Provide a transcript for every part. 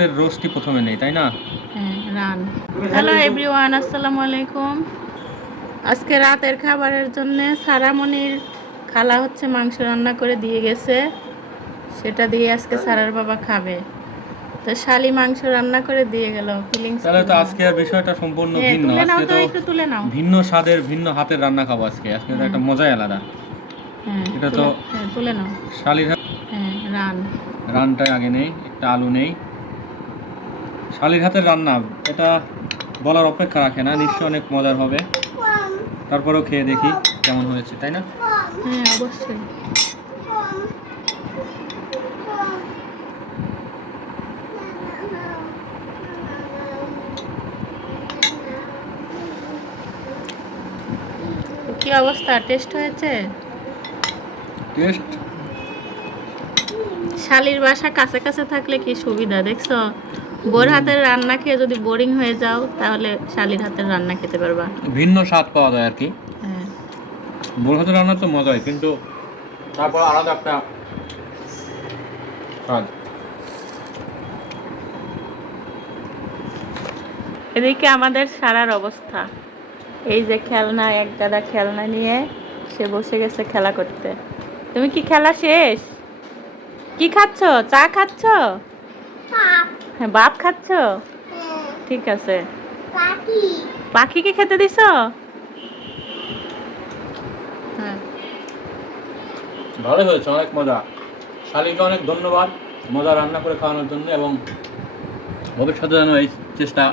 হাতের রোস্টই প্রথমে নেই, তাই না? হ্যাঁ, রান। হ্যালো এভরিওয়ান, আসসালামু আলাইকুম। আজকে রাতের খাবারের জন্য সারামণির খালা হচ্ছে মাংস রান্না করে দিয়ে গেছে, সেটা দিয়ে আজকে সারার বাবা খাবে। তো শালি মাংস রান্না করে দিয়ে গেল। ফিলিংস তাহলে তো আজকে বিষয়টা সম্পূর্ণ ভিন্ন। তুলে নাও আজকে তো, তো একটু তুলে নাও। ভিন্ন স্বাদের ভিন্ন হাতের রান্না খাবো আজকে। আজকে তো একটা মজাই আলাদা। হ্যাঁ, এটা তো তুলে নাও। শালির হাত। হ্যাঁ, রানটা আগে নেই, একটা আলু নেই। শালির হাতের রান্না এটা বলার অপেক্ষা রাখে না, নিশ্চয় অনেক মজার হবে। তারপরেও খেয়ে দেখি কেমন হয়েছে, তাই না? হ্যাঁ, অবশ্যই। কি অবস্থা, টেস্ট হয়েছে? টেস্ট শালির বাসা কাছে কাছে থাকলে কি সুবিধা দেখছো। বোর হাতের রান্না খেয়ে যদি বোরিং হয়ে যাও তাহলে শালির হাতের রান্না খেতে পারবা, ভিন্ন স্বাদ পাওয়া যায় আর কি। হ্যাঁ, বোর হাতের রান্না তো মজাই, কিন্তু তারপর আলাদা একটা স্বাদ। এদিকে আমাদের সারার অবস্থা, এই যে খেলনা, এক গাদা খেলনা নিয়ে সে বসে গেছে খেলা করতে। তুমি কি খেলা শেষ? কি খাচ্ছ? চা খাচ্ছ? হ্যাঁ, বাপ খাচ্ছ? ঠিক আছে। পাখিকে খেতে দিছ? হ্যাঁ, ভালোই হয়েছে, অনেক মজা। শালিকে অনেক ধন্যবাদ মজা রান্না করে খাওয়ানোর জন্য, এবং ভবিষ্যতে যেন এই চেষ্টা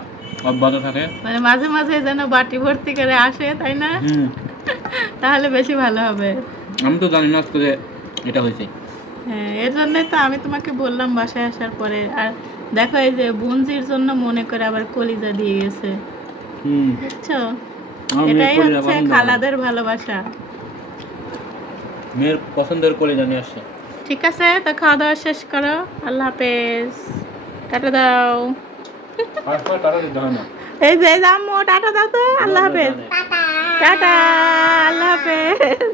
অব্যাহত থাকে। মানে মাঝে মাঝে যেন বাটি ভর্তি করে আসে, তাই না? তাহলে বেশি ভালো হবে। আমি তো জানি না আজকে যে এটা হয়েছে। হ্যাঁ, এর জন্যই তো আমি তোমাকে বললাম বাসায় আসার পরে। আর দেখো, এই যে বুনজির জন্য মনে করে আবার কলিজা দিয়ে গেছে, বুঝছো? এটাই হচ্ছে খালাদের ভালোবাসা। মেয়ের পছন্দের কলিজা নিয়ে আসছে। ঠিক আছে, তো খাওয়া দাওয়া শেষ করো। আল্লাহ হাফেজ, টাটা দাও। টাটা দিতে হয় না। এই যে আম্মু টাটা দাও তো, আল্লাহ হাফেজ। টাটা, আল্লাহ হাফেজ।